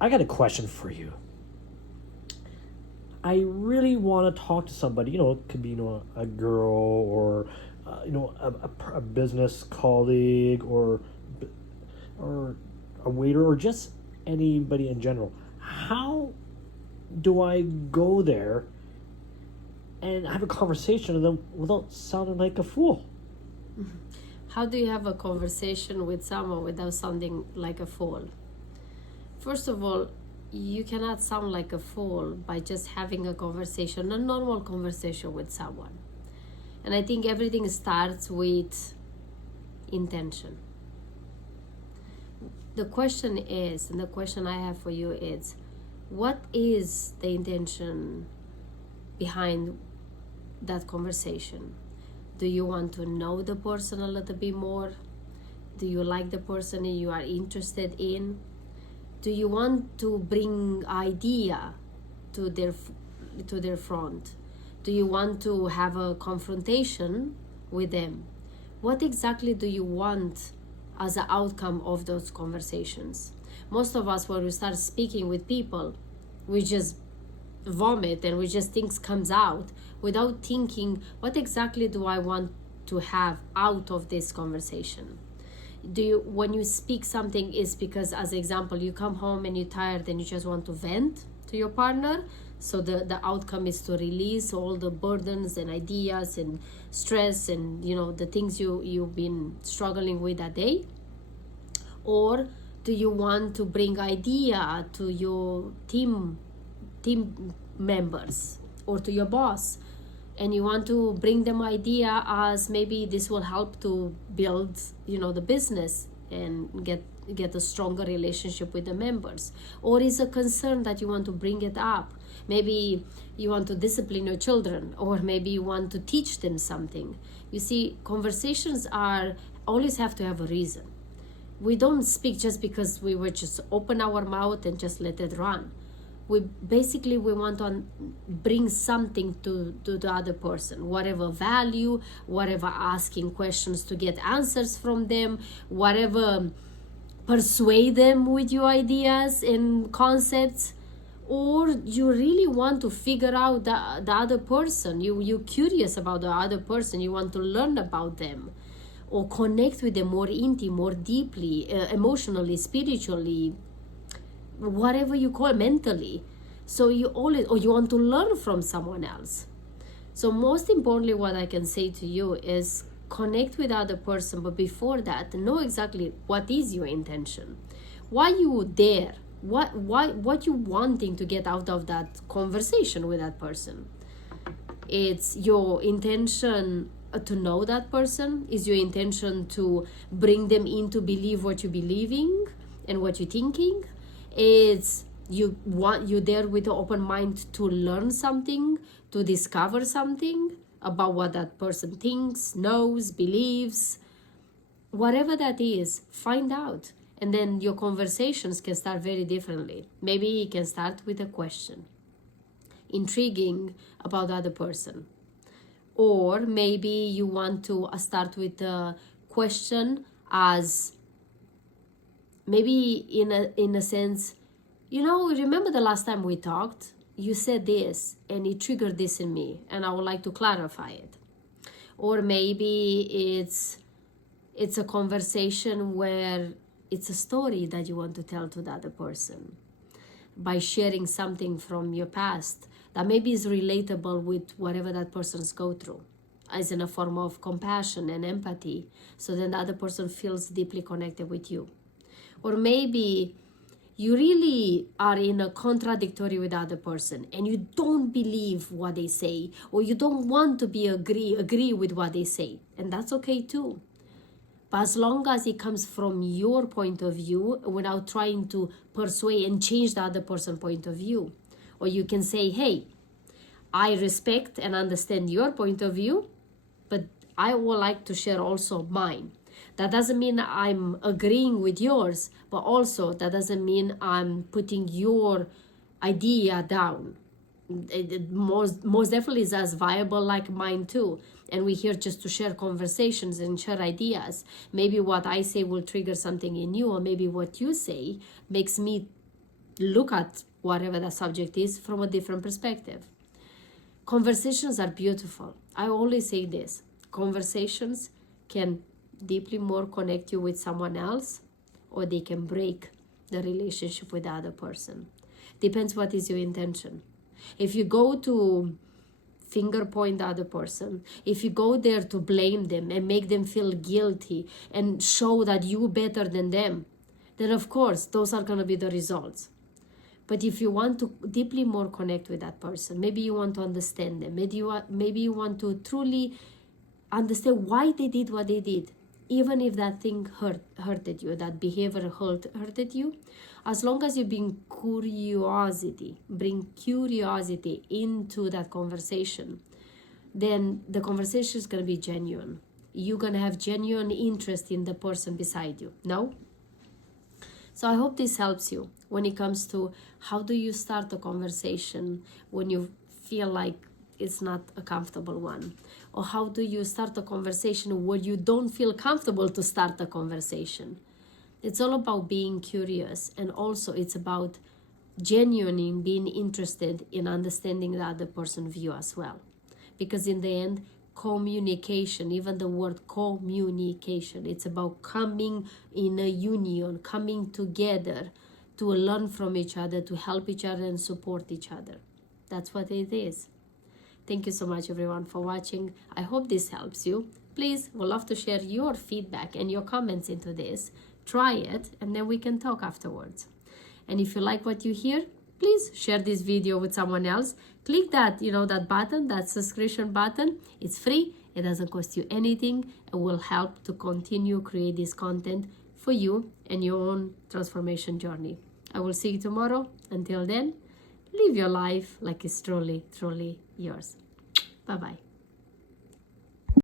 I got a question for you. I really want to talk to somebody. It could be a girl or a business colleague or a waiter or just anybody in general. How do I go there and have a conversation with them without sounding like a fool? How do you have a conversation with someone without sounding like a fool? First of all, you cannot sound like a fool by just having a conversation, a normal conversation with someone. And I think everything starts with intention. The question is, and the question I have for you is, what is the intention behind that conversation? Do you want to know the person a little bit more? Do you like the person you are interested in? Do you want to bring idea to their front? Do you want to have a confrontation with them? What exactly do you want as an outcome of those conversations? Most of us, when we start speaking with people, we just vomit and we just things comes out without thinking, what exactly do I want to have out of this conversation? When you speak something, is because, as example, you come home and you're tired and you just want to vent to your partner, so the outcome is to release all the burdens and ideas and stress and the things you've been struggling with that day? Or do you want to bring idea to your team members or to your boss, and you want to bring them idea as maybe this will help to build the business and get a stronger relationship with the members? Or is a concern that you want to bring it up? Maybe you want to discipline your children, or maybe you want to teach them something. You see, conversations always have to have a reason. We don't speak just because we were just open our mouth and just let it run. We want to bring something to the other person, whatever value, whatever asking questions to get answers from them, whatever persuade them with your ideas and concepts. Or you really want to figure out the other person. You're curious about the other person. You want to learn about them or connect with them more intimately, more deeply, emotionally, spiritually, whatever you call it, mentally. So you want to learn from someone else. So most importantly, what I can say to you is connect with the other person, but before that, know exactly what is your intention. Why you there? What you wanting to get out of that conversation with that person? It's your intention to know that person? Is your intention to bring them in to believe what you're believing and what you're thinking? It's you there with an open mind to learn something, to discover something about what that person thinks, knows, believes. Whatever that is, find out. And then your conversations can start very differently. Maybe you can start with a question, intriguing about the other person. Or maybe you want to start with a question as maybe in a sense, remember the last time we talked, you said this and it triggered this in me and I would like to clarify it. Or maybe it's a conversation where it's a story that you want to tell to the other person by sharing something from your past that maybe is relatable with whatever that person's go through, as in a form of compassion and empathy, so then the other person feels deeply connected with you. Or maybe you really are in a contradictory with the other person and you don't believe what they say, or you don't want to agree with what they say, and that's okay too. But as long as it comes from your point of view without trying to persuade and change the other person's point of view. Or you can say, hey, I respect and understand your point of view, but I would like to share also mine. That doesn't mean I'm agreeing with yours, but also that doesn't mean I'm putting your idea down. It most definitely is as viable like mine too. And we're here just to share conversations and share ideas. Maybe what I say will trigger something in you, or maybe what you say makes me look at whatever the subject is from a different perspective. Conversations are beautiful. I always say this. Conversations can deeply more connect you with someone else, or they can break the relationship with the other person. Depends what is your intention. If you go to finger point the other person, if you go there to blame them and make them feel guilty and show that you better than them, then of course those are going to be the results. But if you want to deeply more connect with that person, maybe you want to understand them, maybe you want to truly understand why they did what they did, even if that thing hurted you, that behavior hurted you, as long as you bring curiosity into that conversation, then the conversation is going to be genuine. You're going to have genuine interest in the person beside you. No? So I hope this helps you when it comes to how do you start a conversation when you feel like it's not a comfortable one, or how do you start a conversation where you don't feel comfortable to start a conversation. It's all about being curious, and also it's about genuinely being interested in understanding the other person's view as well. Because in the end, communication, even the word communication, it's about coming in a union, coming together to learn from each other, to help each other and support each other. That's what it is. Thank you so much everyone for watching. I hope this helps you. Please, we'd love to share your feedback and your comments into this. Try it and then we can talk afterwards. And if you like what you hear, please share this video with someone else. Click that, that button, that subscription button. It's free. It doesn't cost you anything. It will help to continue create this content for you and your own transformation journey. I will see you tomorrow. Until then, live your life like it's truly, truly yours. Bye-bye.